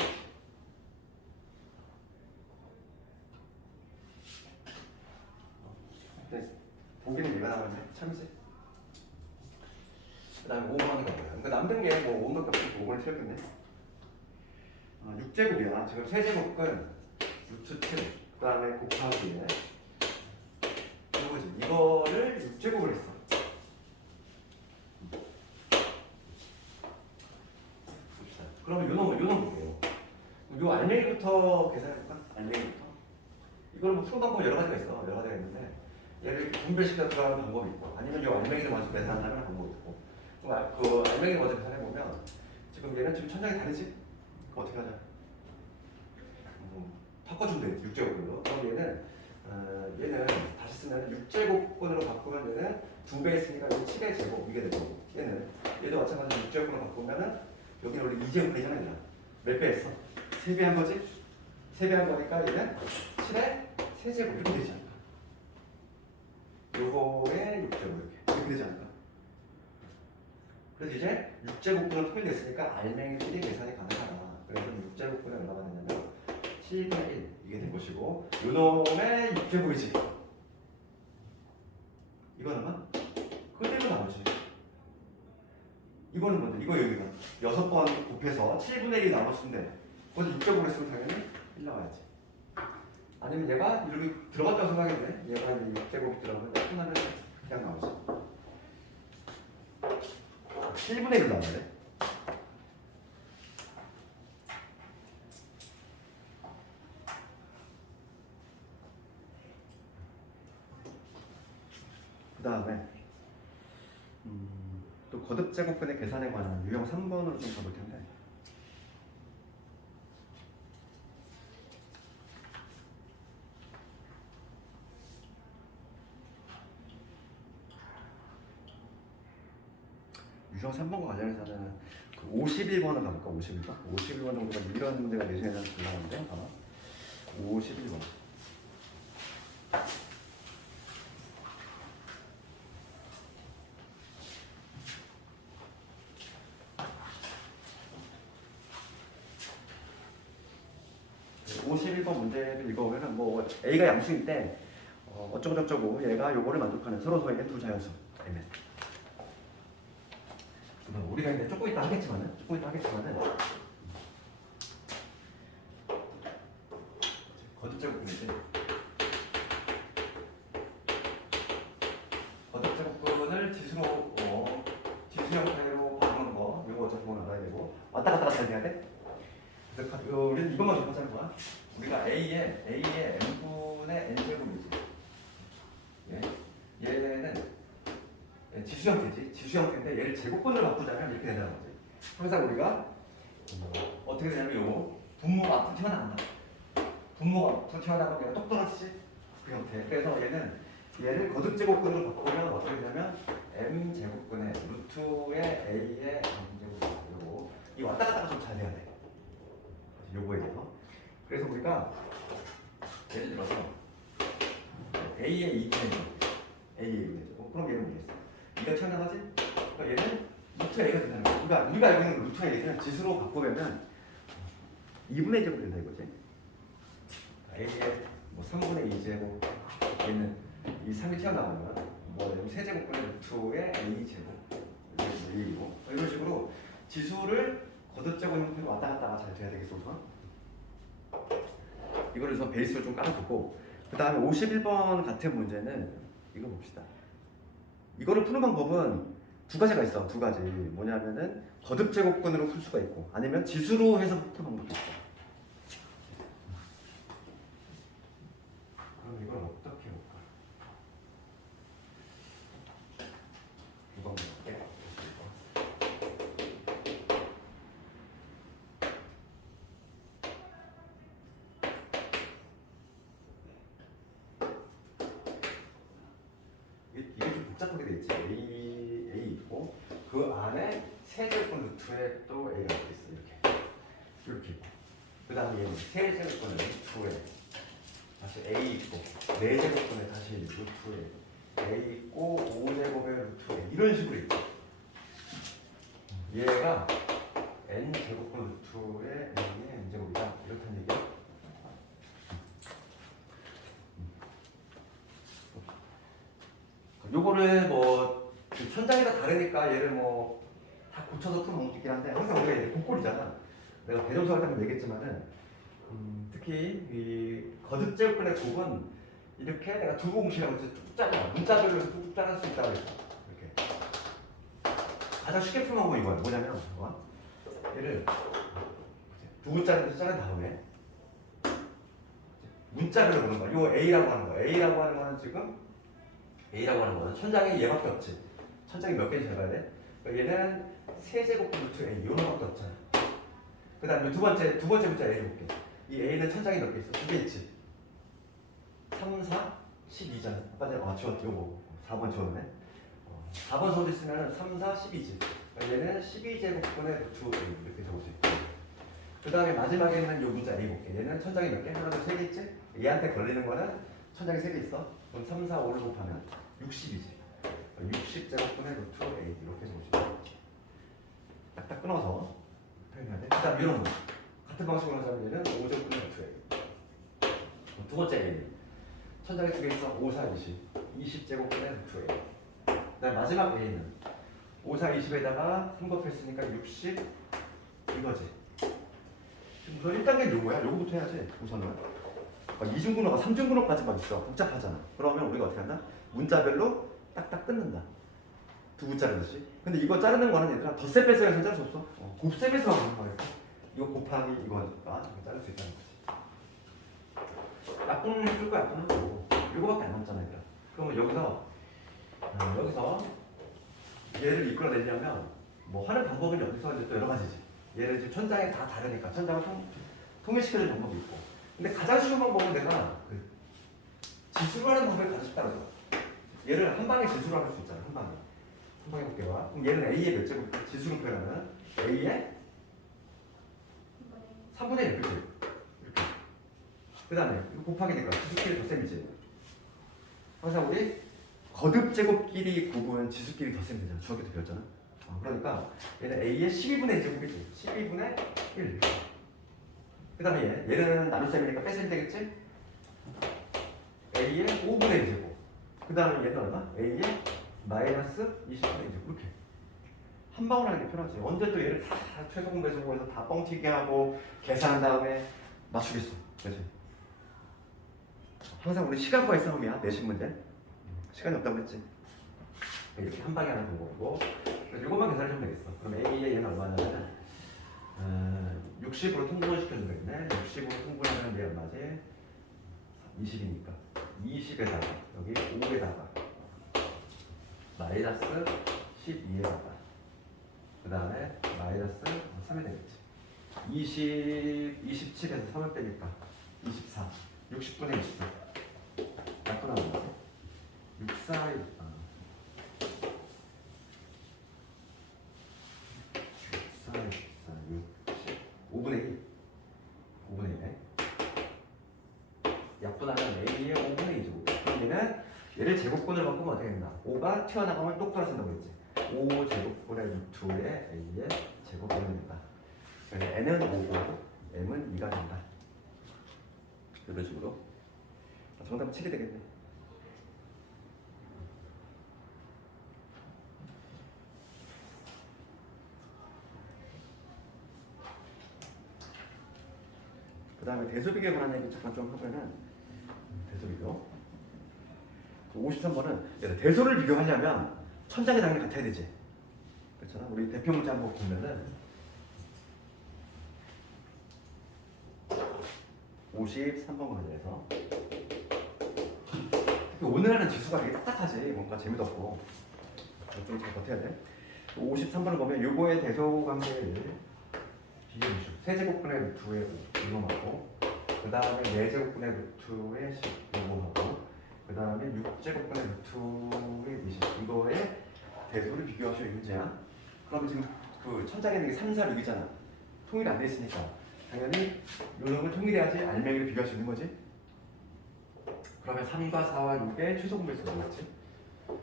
되겠지. 보기는 얘가 나오는데 참이지. 그 다음에 5번이 가고요. 그러니까 남는 게 뭐 5번 값이 5번을 틀렸겠네. 6제곱이야. 지금 세제곱은 루트 7. 그 다음에 곱하기에 이거지. 이거를 6제곱을 했어. 그러면 요놈 볼게요. 알맹이부터 계산해볼까? 알맹이부터. 이거는 뭐 푸는 방법 여러 가지가 있어. 여러 가지가 있는데 얘를 이렇게 분배시켜 들어가는 방법이 있고 아니면 이 알맹이를 먼저 계산하는 방법이 있고 그 알맹이를 먼저 계산해보면 지금 얘는 지금 천장이 다르지? 그거 어떻게 하자? 바꿔주면 되겠지. 6제곱근으로. 그럼 얘는 다시 쓰면 6제곱근으로 바꾸면 얘는 2배 있으니까 여기 7의 제곱 이게 되고 얘도 마찬가지로 6제곱근으로 바꾸면은 여기는 원래 2제곱이잖아. 얘는 몇 배 했어? 3배 한 거지? 3배 한 거니까 얘는 7의 세제곱 이렇게 되지 않을까? 요거에 6제곱 이렇게 되지 않을까? 그래서 이제 6제곱근으로 통일됐으니까 알맹이들이 계산이 가능하다. 그래서 6제곱근이 얼마가 되냐면 7분의 1 이게 된 것이고 요놈의 6제곱이지. 이거는 얼마? 그대로 나오지. 이거는 뭔데? 이거 여기가 6번 곱해서 7분의 1이 나왔는데 거기서 6제곱을 했으면 당연히 1 나와야지. 아니면 얘가 이렇게 들어갔다고 생각했네. 얘가 6제곱이 들어가면 하나는 그냥 나오지. 7분의 1로 나오네. 그 다음에 또 거듭제곱근의 계산에 관한 유형 3번으로 좀 가볼 텐데 유형 3번과 관련해서는 그 51번을 가볼까? 51번? 51번 정도가 이런 문제가 내신에는 들어가는데 아마 51번 문제를 읽어보면은 뭐 A가 양수일 때 어쩌고저쩌고 얘가 요거를 만족하는 서로서에게 두 자연수 A면 우리가 이제 조금 이따 하겠지만은 거듭제곱근이지. 거듭제곱근을 지수 형태로 바꾸는 거 이거 어차피 보면 알아야 되고 왔다 갔다 해야 돼. 그래서 우리는 이것만 좀 하자는 거야. 우리가 A의 n분의 n제곱이지. 얘는 지수 형태지. 지수 형태인데 얘를 제곱근으로 바꾸자면 이렇게 된다는 거지. 항상 우리가 어떻게 되냐면 요거 분모가 앞으로 튀어나간다. 분모가 앞으로 튀어나가면 얘가 똑 떨어지지. 그 형태. 그래서 얘를 거듭제곱근으로 바꾸면 어떻게 되냐면 m제곱근의 루트의 a의 m제곱이고 이 왔다 갔다가 좀 잘 돼야 돼. 요거에 대해서. 그래서 우리가 예를 들어서 a의 2분의 a의 2분의 그럼 얘는 뭐겠어? 2가 튀어나가지? 그러니까 얘는 루트 a가 된다는 거야. 그러니까 우리가 알고 있는 루트 a는 지수로 바꾸면 2분의 제곱 된다 이거지. a의 뭐 3분의 2제곱 얘는 이 3이 튀어나오면 뭐 세제곱분의 루트의 a제곱 이고 이런 식으로 지수를 거듭제곱 형태로 왔다 갔다가 잘 돼야 되겠어 우선. 이거를 우선 베이스로 좀 깔아두고 그 다음에 51번 같은 문제는 이거 봅시다. 이거를 푸는 방법은 두 가지가 있어. 두 가지. 뭐냐면은 거듭제곱근으로 풀 수가 있고 아니면 지수로 해서 푸는 방법도 있어. 그럼 이걸 어떻게 해볼까? 두 방법 할게. 이게 좀 복잡하게 돼 있지. A 있고 그 안에 세제곱근 루트에 또 A가 있어. 이렇게. 그 다음에 얘는 세제곱근 루트에 다시 A 있고 4제곱근에 다시 루트에 A 있고 5제곱의 루트에 이런 식으로 있고 얘가 N제곱근 루트에 N의 N제곱이다. 이렇다는 얘기야. 요거를 뭐 천장이가 다르니까 얘를 뭐 다 고쳐서 풀면 못 있긴 한데 항상 우리가 이제 곡골이잖아. 내가 대점수 할 때는 얘기했지만은 특히 이 거듭제곱근의 곡은 이렇게 내가 두 공식이라고 해서 쭉 잘라 문자별로 쭉 자를 수 있다고 했어. 이렇게 가장 쉽게 풀는 방법이 이거야. 뭐냐면 얘를 두 글자를 자른 다음에 문자별로 보는 거야. 요 A라고 하는 거야. A라고 하는 거는 지금 A라고 하는 거는 천장이 얘밖에 없지. 천장이 몇 개인지 잘 봐야 돼. 그러니까 얘는 세제곱 루트 A 요놈밖에 없잖아. 그 다음에 두 번째 문자 A 볼게. 이 A는 천장이 몇 개 있어? 두 개 있지. 3, 4, 12잖아. 아까 전에 지웠지. 요거 4번 지웠네. 4번 소리 쓰면 3, 4, 12지. 얘는 12제곱분의 루트 A 이렇게 적을 수 있고. 그 다음에 마지막에 있는 요 문자 A 볼게. 얘는 천장이 몇 개? 하나, 둘, 세 개 있지? 얘한테 걸리는 거는 천장이 세 개 있어. 그럼 3, 4, 5를 곱하면 60이지. 60제곱분의 루트 A 이렇게 적을 수 있어. 딱딱 끊어서 표현해야 돼. 그 다음 이런 거. 같은 방식으로 하자면 얘는 5제곱분의 루트 A. 두 번째 A. 천장이 두 개 있어. 5, 4, 20. 20제곱분의 루트 A. 그 다음 마지막 A는 5, 4, 20에다가 3 곱했으니까 60 이거지. 우선 1단계는 요거야. 요거부터 해야지. 우선은 이중분호가 3중분호까지만 있어. 복잡하잖아. 그러면 우리가 어떻게 한다? 문자별로 딱딱 끊는다. 두 부 자르듯이. 근데 이거 자르는 거는 얘들아 덧셈 뺄셈에서 자를 수 없어. 곱셈 뺄셈 하는 거야. 이거 곱하기 이거니까 이거 자를 수 있다는 거지. 약분은 해줄 거야. 약분은 하고 이거밖에 안 남잖아 얘들아. 그러면 여기서 얘를 이끌어내려면 뭐 하는 방법은 여기서 이제 또 여러 가지지. 얘를 지금 천장에 다 다르니까 천장을 통일시키는 방법이 있고. 근데 가장 쉬운 방법은 내가 그 지수로 하는 방법을 가르쳐 싶다는 거야. 얘를 한 방에 지수로 할 수 있잖아. 한 방에 볼게요. 그럼 얘는 A의 몇 제곱 지수로 표현하면 A의 3분의 1 그치? 이렇게. 그 다음에 이거 곱하기니까 지수끼리 덧셈이지. 항상 우리 거듭 제곱끼리 곱은 지수끼리 덧셈 되잖아. 주어에도 배웠잖아. 그러니까 얘는 A의 12분의 1제곱이지. 12분의 1. 그 다음에 얘는 나눗셈이니까 뺄셈이 되겠지? A의 5분의 1제곱. 그 다음에 얘는 얼마? A의 마이너스 20분의 1제곱. 이렇게. 한 방울 하는 게 편하지. 언제 또 얘를 다 최소공 배수공해서 다 뻥튀기 하고 계산한 다음에 맞추겠어. 그렇지? 항상 우리 시간과 싸움이야. 내신 문제. 시간이 없다고 했지. 이렇게 한 방에 하는 방법이고. 이것만 계산해주면 되겠어. 그럼 A의 얘는 얼마냐면 60으로 통분을 시켜주면 되겠네. 60으로 통분하면 얘 얼마지? 20이니까 20에다가 여기 5에다가 마이너스 12에다가 그 다음에 마이너스 3이 되겠지. 27에서 3을 빼니까 24 60분의 24 약분하는 거 64 5분의 2 5분의 2네. 약분하면 A의 5분의 2죠. 그럼 얘를 제곱분을 바꾸면 어떻게 된다? 5가 튀어나가면 똑 떨어진다고 했지. 5 제곱분의 루트의 A의 제곱분이 된다. 그래서 N은 5고 M은 2가 된다. 이런 식으로 정답은 7이 되겠네. 그 다음에 대소비교에 관한 얘기 잠깐 좀 하면은 대소비교 53번은 대소를 비교하려면 천장이 당연히 같아야 되지. 그렇잖아. 우리 대표 문제 한번 보면은 53번 문제에서 오늘 하는 지수가 되게 딱딱하지. 뭔가 재미도 없고 좀 잘 버텨야 돼. 53번을 보면 요거의 대소 관계를 비교해줘. 세제곱분의 루트의 5 이거 맞고 그 다음에 4제곱분의 루트의 10 이거 하고 그 다음에 6제곱분의 루트의 20 이거의 대소를 비교하셔. 이 문제야. 그럼 지금 그 천장에 있는 게 3, 4, 6이잖아. 통일이 안 돼 있으니까 당연히 요놈을 통일해야지 알맹이를 비교할 수 있는 거지. 그러면 3과 4와 6의 최소 공배수가 뭐였지? 3,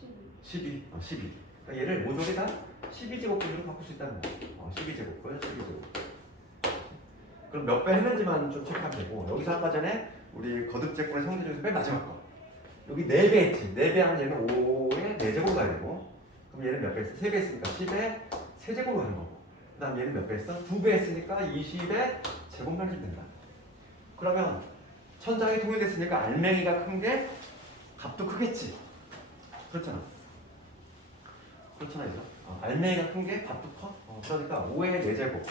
4 12 12 그러니까 얘를 모조리 다 12제곱분으로 바꿀 수 있다는 거야. 12제곱분 12제곱. 그럼 몇 배 했는지만 좀 체크하면 되고 여기서 아까 전에 우리 거듭제곱의 성질 중에서 맨 마지막 거 여기 4배 했지. 4배 하면 얘는 5에 4제곱 가야 되고 그럼 얘는 몇 배 했어? 3배 했으니까 10에 세제곱으로 가는 거고 그 다음 얘는 몇 배 했어? 2배 했으니까 20에 제곱만 해주면 된다. 그러면 천장이 통일됐으니까 알맹이가 큰 게 값도 크겠지. 그렇잖아. 그렇잖아 이거. 알맹이가 큰 게 값도 커. 그러니까 5의 4제곱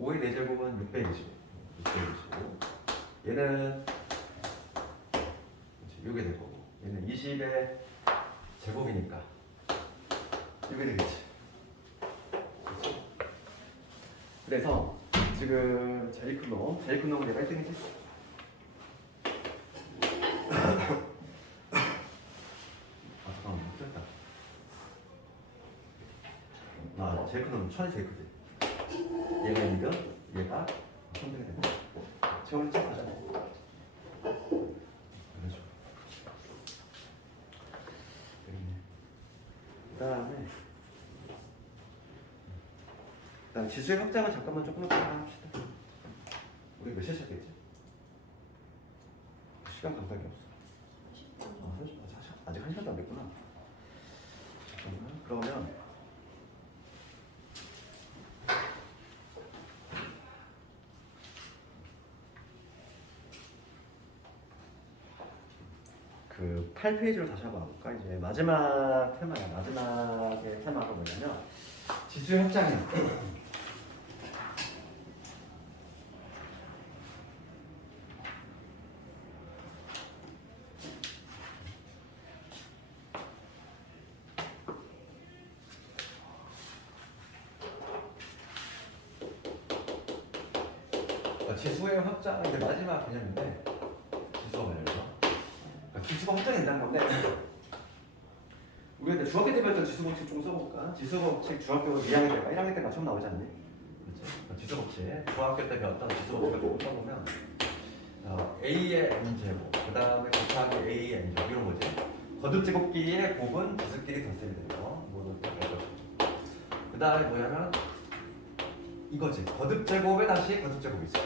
5의 4제곱은 620 이렇게 되고 얘는 이게 될 거고 얘는 20의 제곱이니까 이게 되겠지. 그래서 지금 제일 큰 놈은 내가 1등이지. 아 잠깐만 못했다. 아 제일 큰 놈은 1000이 제일 크지. 얘가 2등, 얘가 1000등이 되고 채원이 쫙 가잖아. 그렇죠. 그다음에 지수의 확장은 잠깐만 조금 이따가 합시다. 우리 몇 시에 시작했지? 시간 감각이 없어. 아직 1시간도 안 됐구나. 잠깐만. 그러면 그 8페이지로 다시 한번 볼까? 이제 마지막 테마야. 마지막의 테마가 뭐냐면 지수의 확장이야. 지수의 확장 이제 마지막 개념인데 지수가 뭐냐면 지수가 확장된다는 건데 우리가 이제 중학교 때 배웠던 지수 법칙 좀 써볼까? 지수 법칙 중학교 2학년 때가 1학년 때가 처음 나오지 않니? 그렇지? 지수 법칙 중학교 때 배웠던 지수 법칙을 조금 써보면 A의 n제곱 그 다음에 곱하기 A의 n제곱 이런 거지. 거듭 제곱끼리의 곱은 지수끼리 덧셈이 되는 거 모두 그 다음에 뭐냐면 이거지. 거듭 제곱에 다시 거듭 제곱이 있어.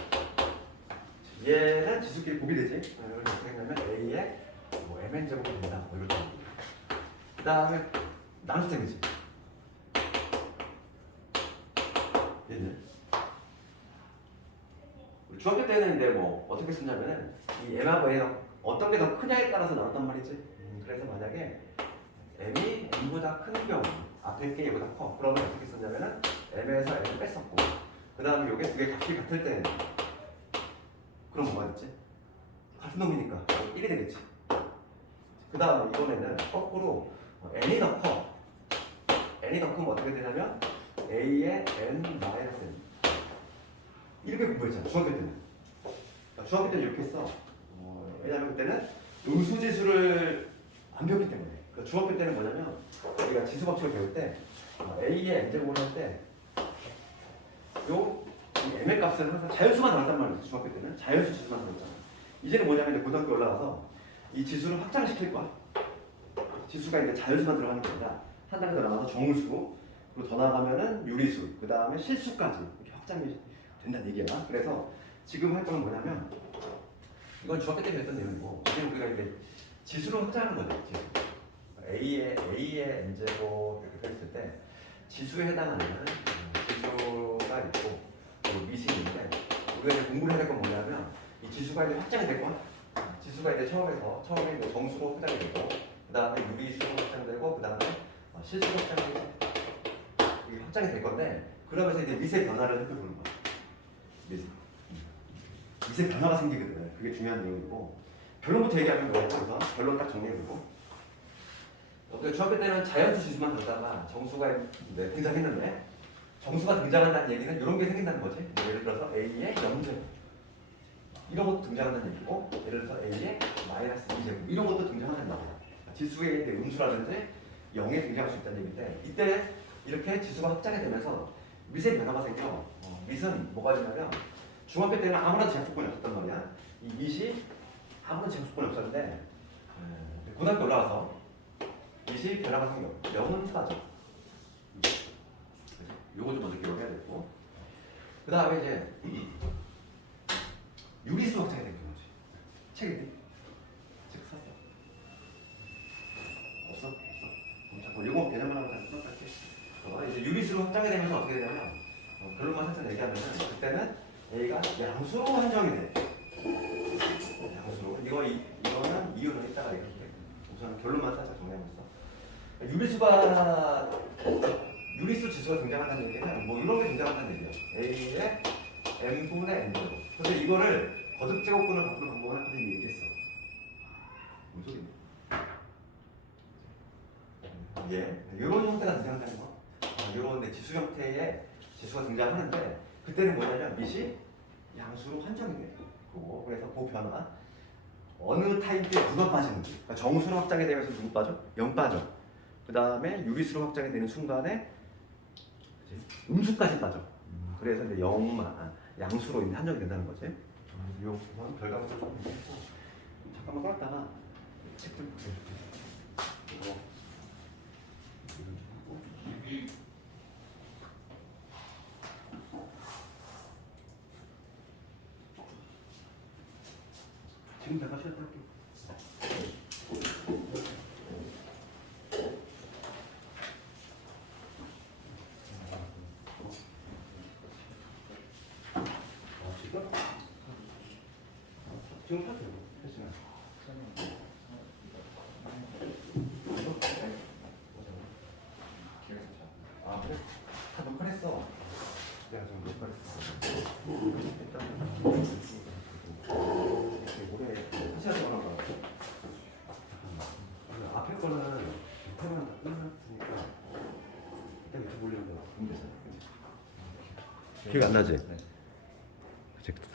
얘는 지수끼리 곱이 되지. 이걸 어떻게 했냐면 A의 뭐 mn 제곱이 된다. 뭐 이렇게. 그 다음에 나눗셈이지. 얘는 중학교 때는 이제 뭐 어떻게 쓰냐면은 이 m하고 n하고 어떤 게 더 크냐에 따라서 나눴단 말이지. 그래서 만약에 m이 n보다 큰 경우 앞에 게 얘보다 커. 그러면 어떻게 썼냐면은 m에서 n을 뺐었고 그 다음에 요게 두 개 값이 같을 때는 그럼 뭐가 됐지? 같은 놈이니까 1이 되겠지. 그 다음에 이번에는 거꾸로 n이 더 커. n이 더 크면 어떻게 되냐면 a의 n-n 이렇게 공부했잖아. 중학교 때는. 중학교 때는 이렇게 했어. 왜냐면 그때는 음수지수를 안 배웠기 때문에. 그러니까 중학교 때는 뭐냐면 우리가 지수 법칙을 배울 때 a의 n제곱을 할 때 요 m의 값은 항상 자연수만 나왔단 말이지. 중학교 때는 자연수 지수만 나왔잖아. 이제는 뭐냐면 이제 고등학교 올라가서 이 지수를 확장시킬 거야. 지수가 이제 자연수만 들어가는 게 아니라 한 단계 더 나가서 정수, 그리고 더 나가면은 유리수, 그 다음에 실수까지 이렇게 확장이 된다는 얘기야. 그래서 지금 할 거는 뭐냐면 이건 중학교 때 배웠던 내용이고 이제 우리가 이제 지수를 확장하는 거죠. 지수. A의 n제곱 이렇게 했을 때 지수에 해당하는 지수가 있고 미식인데 우리가 이제 공부를 해야 될 건 뭐냐면 이 지수가 이제 확장이 될 거야. 지수가 이제 처음에 이제 정수로 확장이 되고 그 다음에 유리수로 확장되고 그 다음에 실수로 확장되고 이게 확장이 될 건데 그러면서 이제 미세 변화를 살펴보는 거야. 미세 변화가 생기거든. 그게 중요한 내용이고 결론부터 얘기하면 뭐냐면 그래서 결론 딱 정리해보고 중학교 때는 자연수 지수만 다루다가 정수가 등장했는데 정수가 등장한다는 얘기는 이런 게 생긴다는 거지. 뭐 예를 들어서 A의 0제곱 이런 것도 등장한다는 얘기고 예를 들어서 A의 마이너스 2제곱 이런 것도 등장한다는 얘기야. 지수의 음수라든지 0에 등장할 수 있다는 얘기인데 이때 이렇게 지수가 확장이 되면서 미세 변화가 생겨. 밑은 뭐가 되냐면 중학교 때는 아무런 제약 조건이 없었단 말이야. 이 밑이 아무런 제약 조건이 없었는데 고등학교 올라가서 밑이 변화가 생겨. 0은 사라져. 요거 좀 먼저 기억해야 되고 그 다음에 이제 유리수 확장이 된 경우지. 책이니? 책 샀어? 없어? 잠깐 요거 개념만 하고 잠깐 끊어갈게. 이제 유리수로 확장이 되면서 어떻게 되냐면 결론만 살짝 얘기하면은 그때는 A가 양수로 한정이 돼. 양수로. 이거는 이유는 이따가 얘기할게. 우선 결론만 살짝 정리해봤어. 유리수 지수가 등장한다는 얘기는 뭐 이런 게 등장한다는 얘기야. A의 m분의 n제곱 그래서 이거를 거듭 제곱근을 바꾸는 방법을 아까 전에 얘기했어. 무슨 소리야? 예, 이런 형태가 등장하는 거. 이런 지수 형태의 지수가 등장하는데 그때는 뭐냐면 밑이 양수로 환정이 돼. 그거 그래서 그 변화 어느 타입에 누가 빠지는지. 그러니까 정수로 확장이 되면서 누구 빠져? 0 빠져. 그 다음에 유리수로 확장이 되는 순간에 음수까지 빠져. 그래서 이제 0만 양수로 이제 한정이 된다는 거지. 이 결과부터 좀 했고 잠깐만 꺼놨다가 책 좀 보여줄게. 이거 이거 좀 하고. 지금 잠깐 쉬었다 할게. 지금 하세요. 했으면. 아 그래? 다 녹화를 했어. 내가 지금 녹화를 했어. 일단 올해 하셔야 되는 거. 앞에 거는 밑에만 다 끝났으니까 일단 밑에 올리는 거. 기억 안 나지? 네. 그치?